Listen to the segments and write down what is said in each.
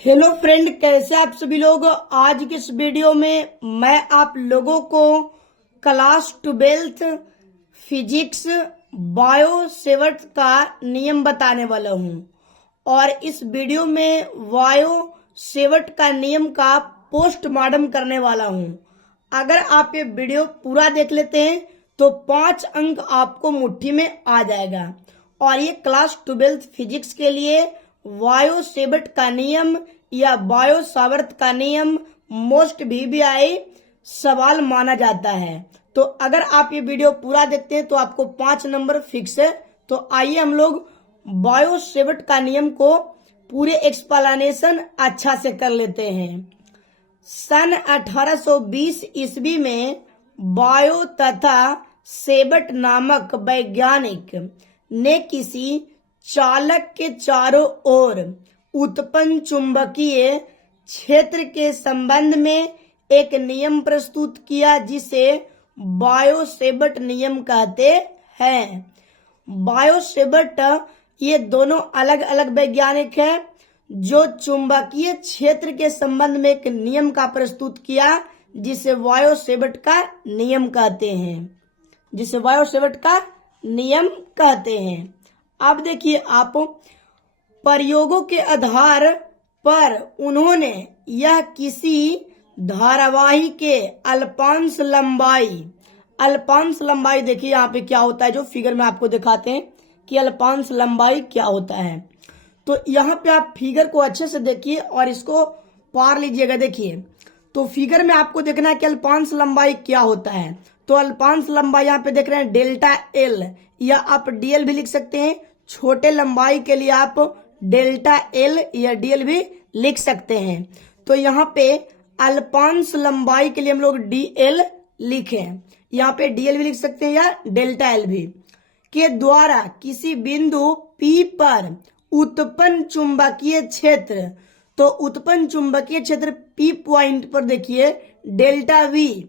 Hello friend, कैसे आप सभी लोग। आज की इस वीडियो में मैं आप लोगों को class 12th physics bio Savart का नियम बताने वाला हूं और इस वीडियो में बायो सेवर्ट का नियम का पोस्टमार्टम करने वाला हूं। अगर आप ये वीडियो पूरा देख लेते हैं तो 5 अंक आपको मुट्ठी में आ जाएगा। और ये क्लास 12th फिजिक्स के लिए बायो सेवर्ट का नियम या बायो सावर्त का नियम मोस्ट वीवीआई सवाल माना जाता है। तो अगर आप ये वीडियो पूरा देखते हैं तो आपको 5 नंबर फिक्स है। तो आइए हम लोग बायो सेवर्ट का नियम को पूरे एक्सप्लेनेशन अच्छा से कर लेते हैं। सन 1820 ईस्वी में बायो तथा सेवर्ट नामक वैज्ञानिक ने किसी चालक के चारों ओर उत्पन्न चुंबकीय क्षेत्र के संबंध में एक नियम प्रस्तुत किया जिसे बायो सेवर्ट नियम कहते हैं। बायो सेवर्ट ये दोनों अलग अलग वैज्ञानिक हैं जो चुंबकीय क्षेत्र के संबंध में एक नियम का प्रस्तुत किया जिसे बायो सेवर्ट का नियम कहते हैं, जिसे बायो सेवर्ट का नियम कहते हैं। अब देखिए आप, प्रयोगों के आधार पर उन्होंने यह किसी धारावाही के अल्पांश लंबाई देखिए यहाँ पे क्या होता है, जो फिगर में आपको दिखाते हैं कि अल्पांश लंबाई क्या होता है। तो यहाँ पे आप फिगर को अच्छे से देखिए और इसको पार लीजिएगा। देखिए तो फिगर में आपको देखना है कि अल्पांश लंबाई क्या होता है। तो अल्पांश लंबाई यहाँ पे देख रहे हैं डेल्टा एल, या आप डीएल भी लिख सकते हैं। छोटे लंबाई के लिए आप डेल्टा एल या डीएल भी लिख सकते हैं। तो यहाँ पे अल्पांश लंबाई के लिए हम लोग डीएल लिखें, यहाँ पे डीएल भी लिख सकते हैं या डेल्टा एल भी, के द्वारा किसी बिंदु पी पर उत्पन्न चुंबकीय क्षेत्र। तो उत्पन्न चुंबकीय क्षेत्र पी पॉइंट पर देखिए डेल्टा वी,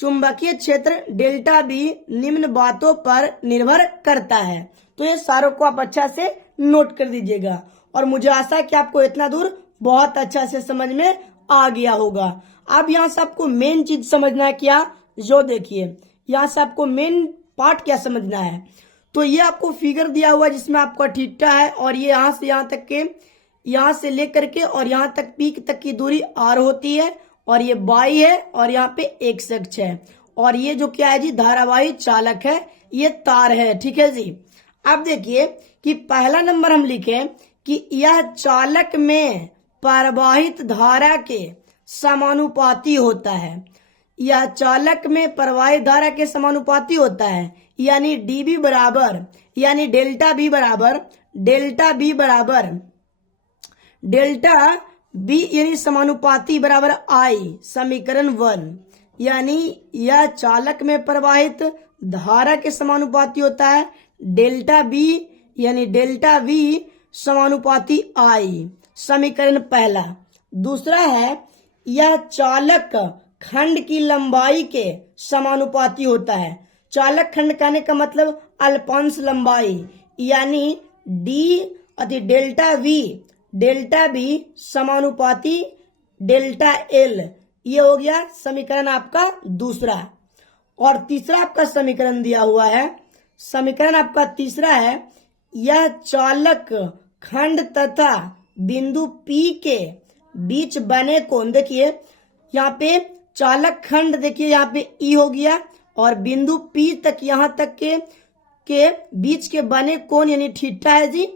चुंबकीय क्षेत्र डेल्टा बी निम्न बातों पर निर्भर करता है। तो ये सारों को आप अच्छा से नोट कर दीजिएगा और मुझे आशा है कि आपको इतना दूर बहुत अच्छा से समझ में आ गया होगा। अब यहाँ से आपको मेन चीज समझना है क्या, जो देखिए यहाँ से आपको मेन पार्ट क्या समझना है। तो ये आपको फिगर दिया हुआ है जिसमें आपका थीटा है और ये यहाँ से यहाँ तक के, यहाँ से लेकर के और यहाँ तक पीक तक की दूरी आर होती है और ये बाई है और यहाँ पे एक्स अक्ष है और ये जो क्या है जी, धारावाही चालक है, ये तार है। ठीक है जी। अब देखिए कि पहला नंबर हम लिखें कि यह चालक में प्रवाहित धारा के समानुपाती होता है। यह चालक में प्रवाहित धारा के समानुपाती होता है, यानी डीबी बराबर, यानी डेल्टा बी बराबर डेल्टा बी यानी समानुपाती बराबर आई, समीकरण 1। यानी यह चालक में प्रवाहित धारा के समानुपाती होता है, डेल्टा बी यानी डेल्टा वी समानुपाती आई, समीकरण पहला। दूसरा है यह चालक खंड की लंबाई के समानुपाती होता है। चालक खंड कहने का मतलब अल्पांश लंबाई, यानी डी अति डेल्टा बी समानुपाती डेल्टा एल, ये हो गया समीकरण आपका दूसरा। और तीसरा आपका समीकरण दिया हुआ है, समीकरण आपका तीसरा है यह चालक खंड तथा बिंदु P के बीच बने कोण। देखिए यहाँ पे चालक खंड देखिए यहाँ पे E हो गया और बिंदु P तक यहाँ तक के बीच के बने कोण यानी थीटा है जी,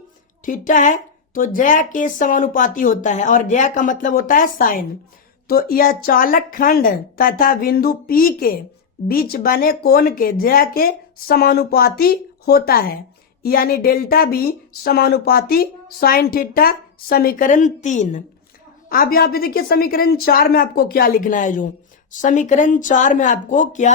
थीटा है। तो ज्या के समानुपाती होता है और ज्या का मतलब होता है साइन। तो यह चालक खंड तथा बिंदु P के बीच बने कोण के ज्या के समानुपाती होता है, यानी डेल्टा बी समानुपाती साइन थीटा, समीकरण 3। अब यहाँ पे देखिए समीकरण 4 में आपको क्या लिखना है, जो समीकरण 4 में आपको क्या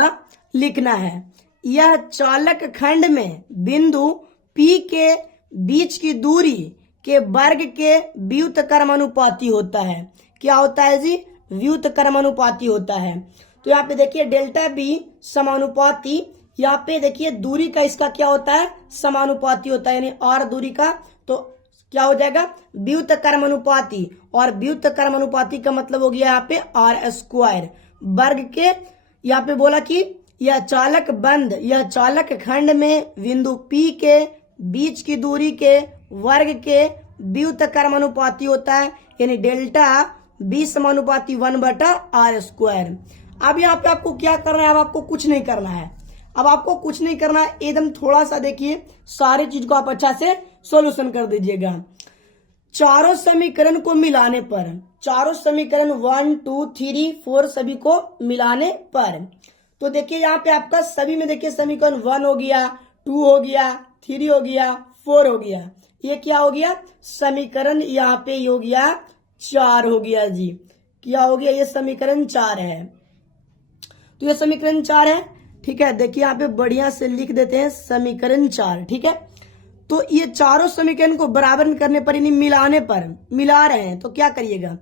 लिखना है, यह चालक खंड में बिंदु P के बीच की दूरी के वर्ग के व्युत्क्रमानुपाती होता है। क्या होता है जी, व्युत्क्रमानुपाती होता है। तो यहाँ पे देखिए डेल्टा बी समानुपाती, यहाँ पे देखिए दूरी का इसका क्या होता है, समानुपाती होता है, यानी आर दूरी का। तो क्या हो जाएगा, व्युत्क्रमानुपाती, और व्युत्क्रमानुपाती का मतलब हो गया यहाँ पे आर स्क्वायर वर्ग के। यहाँ पे बोला कि यह चालक बंद, यह चालक खंड में बिंदु P के बीच की दूरी के वर्ग के व्युत्क्रमानुपाती होता है, यानी डेल्टा B समानुपाती 1/r स्क्वायर। अब यहाँ पे आपको क्या करना है, अब आपको कुछ नहीं करना है, अब आपको कुछ नहीं करना है, एकदम थोड़ा सा देखिए, सारी चीज को आप अच्छा से सॉल्यूशन कर दीजिएगा। चारों समीकरण को मिलाने पर, चारों समीकरण 1 2 3 4 सभी को मिलाने पर, तो देखिए यहाँ पे आपका सभी में देखिए समीकरण 1 हो गया, 2 हो गया, 3 हो गया, 4 हो गया, ये क्या हो गया, समीकरण यहाँ पे हो गया 4 हो गया जी। क्या हो गया, ये समीकरण 4 है। तो ये समीकरण 4 है, ठीक है। देखिए यहाँ पे बढ़िया से लिख देते हैं समीकरण 4, ठीक है। तो ये चारों समीकरण को बराबर करने पर, यानी मिलाने पर, मिला रहे हैं तो क्या करिएगा,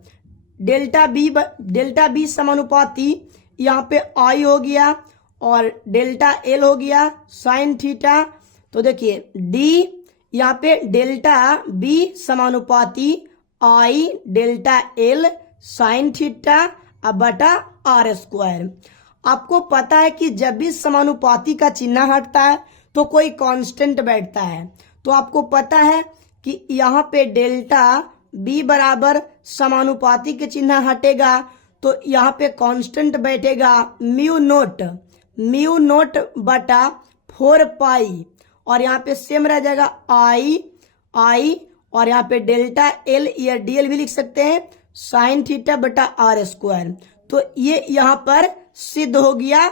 डेल्टा बी समानुपाती यहाँ पे आई हो गया और डेल्टा एल हो गया साइन थीटा। तो देखिए डी यहाँ पे डेल्टा बी समानुपाती आई डेल्टा एल साइन थीटा बटा आर स्क्वायर। आपको पता है कि जब भी समानुपाती का चिन्ह हटता है तो कोई कांस्टेंट बैठता है, तो आपको पता है कि यहाँ पे डेल्टा बी बराबर समानुपाती के चिन्ह हटेगा तो यहाँ पे कांस्टेंट बैठेगा म्यू नोट बटा 4 पाई, और यहाँ पे सेम रह जाएगा आई, और यहाँ पे डेल्टा एल या डीएल भी लिख सकते हैं साइन थीटा बटा आर स्क्वायर। तो ये यहाँ पर सिद्ध हो गया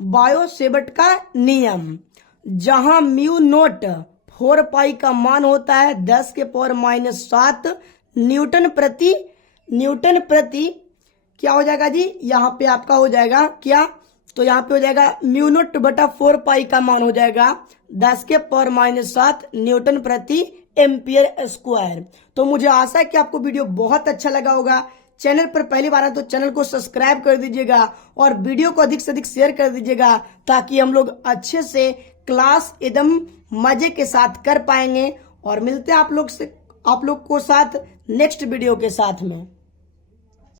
बायो-सेवर्ट का नियम, जहां म्यू नोट 4 पाई का मान होता है 10 के पावर -7 न्यूटन प्रति क्या हो जाएगा जी, यहाँ पे आपका हो जाएगा क्या, तो यहाँ पे हो जाएगा म्यू नोट बटा 4 पाई का मान हो जाएगा 10 के पावर -7 न्यूटन प्रति एम्पियर स्क्वायर। तो मुझे आशा है कि आपको वीडियो बहुत अच्छा लगा होगा। चैनल पर पहली बार है तो चैनल को सब्सक्राइब कर दीजिएगा और वीडियो को अधिक से अधिक शेयर कर दीजिएगा, ताकि हम लोग अच्छे से क्लास एकदम मजे के साथ कर पाएंगे। और मिलते हैं आप लोग को साथ नेक्स्ट वीडियो के साथ में।